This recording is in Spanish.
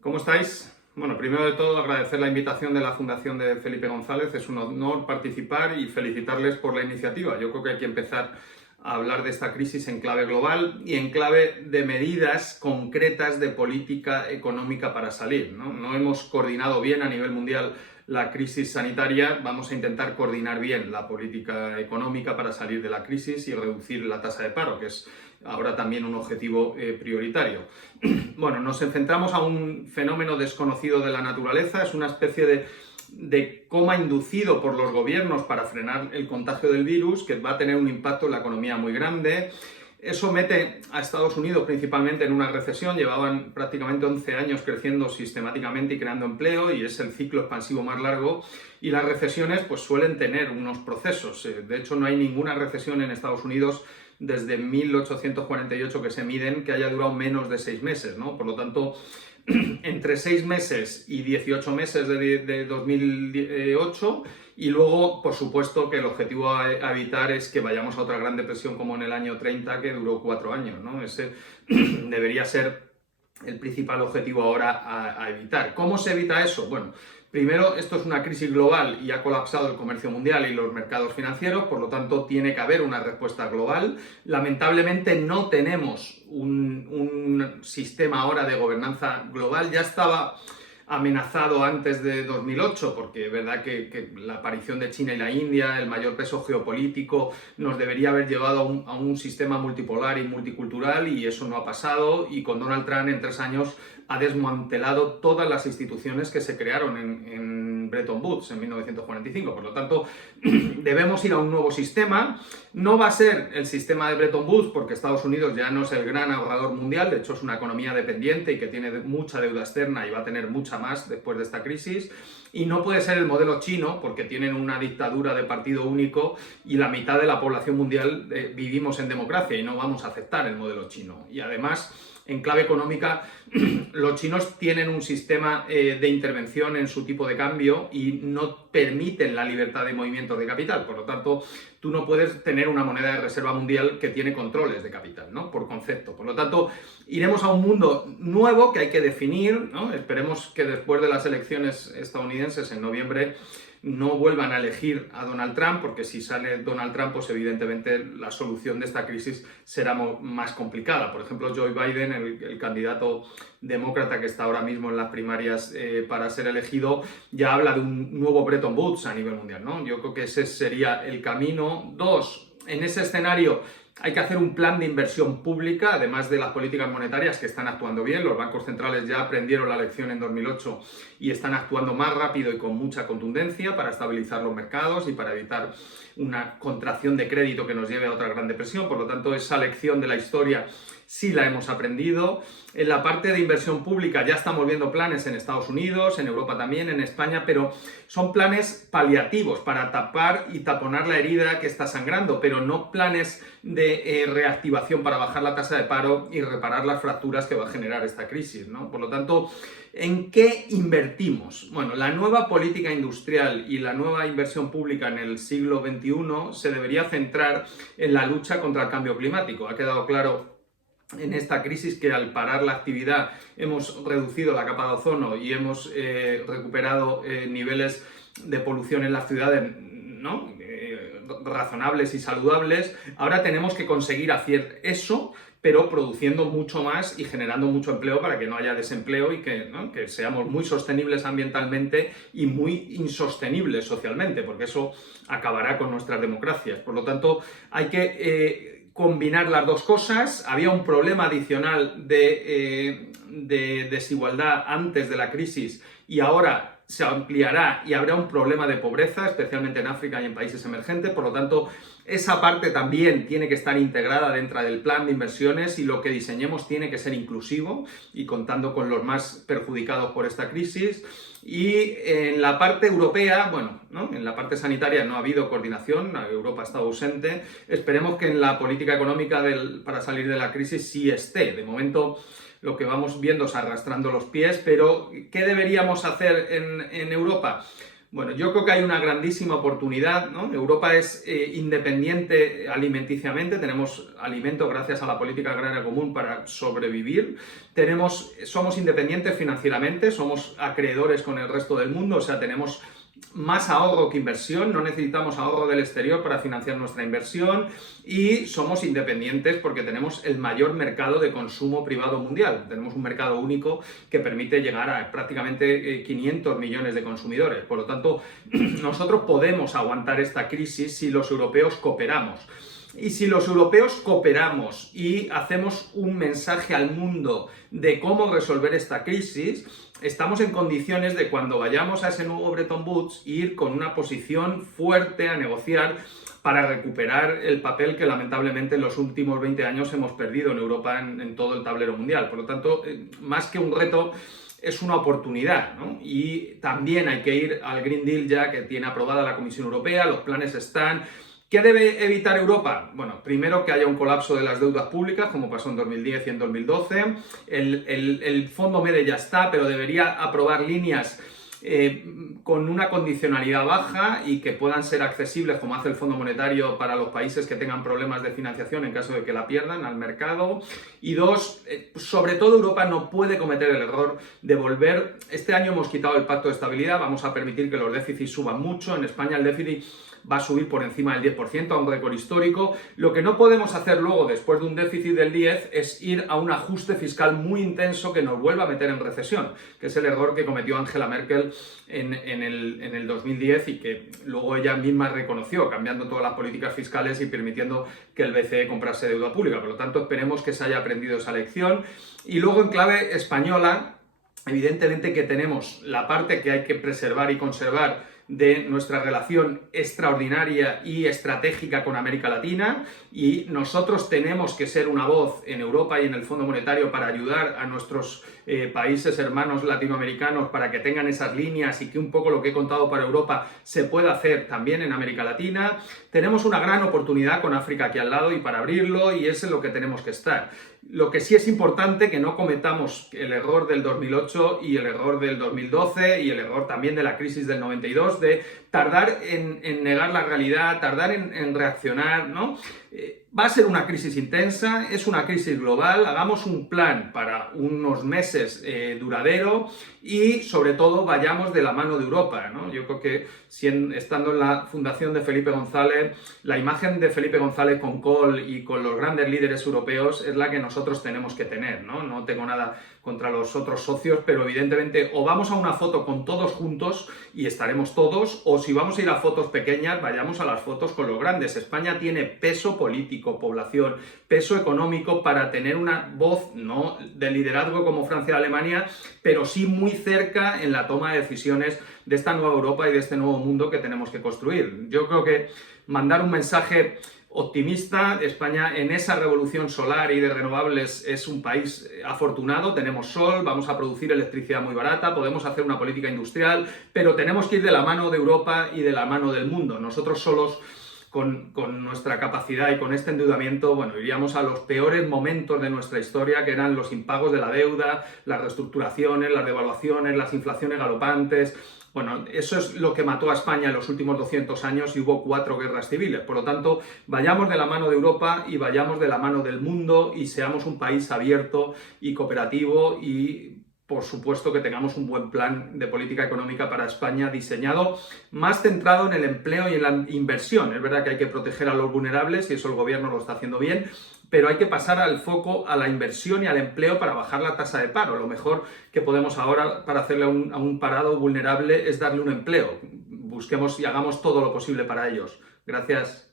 ¿Cómo estáis? Bueno, primero de todo agradecer la invitación de la Fundación de Felipe González. Es un honor participar y felicitarles por la iniciativa. Yo creo que hay que empezar a hablar de esta crisis en clave global y en clave de medidas concretas de política económica para salir, ¿no? No hemos coordinado bien a nivel mundial la crisis sanitaria. Vamos a intentar coordinar bien la política económica para salir de la crisis y reducir la tasa de paro, que es ahora también un objetivo prioritario. Bueno, nos enfrentamos a un fenómeno desconocido de la naturaleza. Es una especie de coma inducido por los gobiernos para frenar el contagio del virus, que va a tener un impacto en la economía muy grande. Eso mete a Estados Unidos principalmente en una recesión. Llevaban prácticamente 11 años creciendo sistemáticamente y creando empleo, y es el ciclo expansivo más largo. Y las recesiones pues suelen tener unos procesos. De hecho, no hay ninguna recesión en Estados Unidos desde 1848 que se miden que haya durado menos de 6 meses, ¿no? Por lo tanto, entre 6 meses y 18 meses de 2008, y luego, por supuesto, que el objetivo a evitar es que vayamos a otra gran depresión como en el año 30, que duró 4 años, ¿no? Ese debería ser el principal objetivo ahora a evitar. ¿Cómo se evita eso? Bueno, primero, esto es una crisis global y ha colapsado el comercio mundial y los mercados financieros, por lo tanto tiene que haber una respuesta global. Lamentablemente no tenemos un sistema ahora de gobernanza global. Ya estaba amenazado antes de 2008, porque es verdad que la aparición de China y la India, el mayor peso geopolítico, nos debería haber llevado a un sistema multipolar y multicultural, y eso no ha pasado, y con Donald Trump en 3 años ha desmantelado todas las instituciones que se crearon en Bretton Woods en 1945. Por lo tanto, debemos ir a un nuevo sistema. No va a ser el sistema de Bretton Woods, porque Estados Unidos ya no es el gran ahorrador mundial. De hecho, es una economía dependiente y que tiene mucha deuda externa y va a tener mucha más después de esta crisis. Y no puede ser el modelo chino, porque tienen una dictadura de partido único y la mitad de la población mundial vivimos en democracia, y no vamos a aceptar el modelo chino. Y además, en clave económica, los chinos tienen un sistema de intervención en su tipo de cambio y no permiten la libertad de movimiento de capital. Por lo tanto, tú no puedes tener una moneda de reserva mundial que tiene controles de capital, ¿no? Por concepto. Por lo tanto, iremos a un mundo nuevo que hay que definir, ¿no? Esperemos que después de las elecciones estadounidenses en noviembre no vuelvan a elegir a Donald Trump, porque si sale Donald Trump, pues evidentemente la solución de esta crisis será más complicada. Por ejemplo, Joe Biden, el candidato demócrata que está ahora mismo en las primarias para ser elegido, ya habla de un nuevo Bretton Woods a nivel mundial, ¿no? Yo creo que ese sería el camino. 2, en ese escenario hay que hacer un plan de inversión pública, además de las políticas monetarias que están actuando bien. Los bancos centrales ya aprendieron la lección en 2008 y están actuando más rápido y con mucha contundencia para estabilizar los mercados y para evitar una contracción de crédito que nos lleve a otra gran depresión. Por lo tanto, esa lección de la historia sí la hemos aprendido. En la parte de inversión pública ya estamos viendo planes en Estados Unidos, en Europa también, en España, pero son planes paliativos para tapar y taponar la herida que está sangrando, pero no planes de reactivación para bajar la tasa de paro y reparar las fracturas que va a generar esta crisis, ¿no? Por lo tanto, ¿en qué invertimos? Bueno, la nueva política industrial y la nueva inversión pública en el siglo XXI se debería centrar en la lucha contra el cambio climático. Ha quedado claro en esta crisis que al parar la actividad hemos reducido la capa de ozono y hemos recuperado niveles de polución en las ciudades, ¿no? Razonables y saludables. Ahora tenemos que conseguir hacer eso, pero produciendo mucho más y generando mucho empleo para que no haya desempleo y que, ¿no?, que seamos muy sostenibles ambientalmente y muy insostenibles socialmente, porque eso acabará con nuestras democracias. Por lo tanto, hay que combinar las dos cosas. Había un problema adicional de desigualdad antes de la crisis, y ahora se ampliará y habrá un problema de pobreza, especialmente en África y en países emergentes. Por lo tanto, esa parte también tiene que estar integrada dentro del plan de inversiones, y lo que diseñemos tiene que ser inclusivo y contando con los más perjudicados por esta crisis. Y en la parte europea, bueno, ¿no?, en la parte sanitaria no ha habido coordinación, Europa ha estado ausente. Esperemos que en la política económica para salir de la crisis sí esté. De momento, lo que vamos viendo es arrastrando los pies, pero ¿qué deberíamos hacer en Europa? Bueno, yo creo que hay una grandísima oportunidad, ¿no? Europa es independiente alimenticiamente, tenemos alimento gracias a la política agraria común para sobrevivir, somos independientes financieramente, somos acreedores con el resto del mundo, o sea, tenemos más ahorro que inversión, no necesitamos ahorro del exterior para financiar nuestra inversión y somos independientes porque tenemos el mayor mercado de consumo privado mundial. Tenemos un mercado único que permite llegar a prácticamente 500 millones de consumidores. Por lo tanto, nosotros podemos aguantar esta crisis si los europeos cooperamos. Y si los europeos cooperamos y hacemos un mensaje al mundo de cómo resolver esta crisis, estamos en condiciones de cuando vayamos a ese nuevo Bretton Woods ir con una posición fuerte a negociar para recuperar el papel que lamentablemente en los últimos 20 años hemos perdido en Europa en todo el tablero mundial. Por lo tanto, más que un reto, es una oportunidad, ¿no? Y también hay que ir al Green Deal ya que tiene aprobada la Comisión Europea, los planes están. ¿Qué debe evitar Europa? Bueno, primero que haya un colapso de las deudas públicas, como pasó en 2010 y en 2012. El Fondo MEDE ya está, pero debería aprobar líneas con una condicionalidad baja y que puedan ser accesibles, como hace el Fondo Monetario, para los países que tengan problemas de financiación en caso de que la pierdan al mercado. Y dos, sobre todo Europa no puede cometer el error de volver. Este año hemos quitado el Pacto de Estabilidad, vamos a permitir que los déficits suban mucho. En España el déficit va a subir por encima del 10%, a un récord histórico. Lo que no podemos hacer luego, después de un déficit del 10%, es ir a un ajuste fiscal muy intenso que nos vuelva a meter en recesión, que es el error que cometió Angela Merkel en el 2010 y que luego ella misma reconoció, cambiando todas las políticas fiscales y permitiendo que el BCE comprase deuda pública. Por lo tanto, esperemos que se haya aprendido esa lección. Y luego, en clave española, evidentemente que tenemos la parte que hay que preservar y conservar de nuestra relación extraordinaria y estratégica con América Latina, y nosotros tenemos que ser una voz en Europa y en el Fondo Monetario para ayudar a nuestros países hermanos latinoamericanos para que tengan esas líneas y que un poco lo que he contado para Europa se pueda hacer también en América Latina. Tenemos una gran oportunidad con África aquí al lado y para abrirlo, y es en lo que tenemos que estar. Lo que sí es importante que no cometamos el error del 2008 y el error del 2012 y el error también de la crisis del 92 de tardar en negar la realidad, tardar en reaccionar, ¿no? Va a ser una crisis intensa, es una crisis global, hagamos un plan para unos meses duradero y sobre todo vayamos de la mano de Europa, ¿no? Yo creo que estando en la fundación de Felipe González, la imagen de Felipe González con Kohl y con los grandes líderes europeos es la que nosotros tenemos que tener, ¿no? No tengo nada contra los otros socios, pero evidentemente o vamos a una foto con todos juntos y estaremos todos, o si vamos a ir a fotos pequeñas, vayamos a las fotos con los grandes. España tiene peso político, población, peso económico para tener una voz, no de liderazgo como Francia y Alemania, pero sí muy cerca en la toma de decisiones de esta nueva Europa y de este nuevo mundo que tenemos que construir. Yo creo que mandar un mensaje optimista. España en esa revolución solar y de renovables es un país afortunado, tenemos sol, vamos a producir electricidad muy barata, podemos hacer una política industrial, pero tenemos que ir de la mano de Europa y de la mano del mundo. Nosotros solos, con nuestra capacidad y con este endeudamiento, bueno, iríamos a los peores momentos de nuestra historia, que eran los impagos de la deuda, las reestructuraciones, las devaluaciones, las inflaciones galopantes. Bueno, eso es lo que mató a España en los últimos 200 años y hubo 4 guerras civiles. Por lo tanto, vayamos de la mano de Europa y vayamos de la mano del mundo y seamos un país abierto y cooperativo y, por supuesto, que tengamos un buen plan de política económica para España diseñado más centrado en el empleo y en la inversión. Es verdad que hay que proteger a los vulnerables y eso el gobierno lo está haciendo bien, pero hay que pasar al foco a la inversión y al empleo para bajar la tasa de paro. Lo mejor que podemos ahora para hacerle a un parado vulnerable es darle un empleo. Busquemos y hagamos todo lo posible para ellos. Gracias.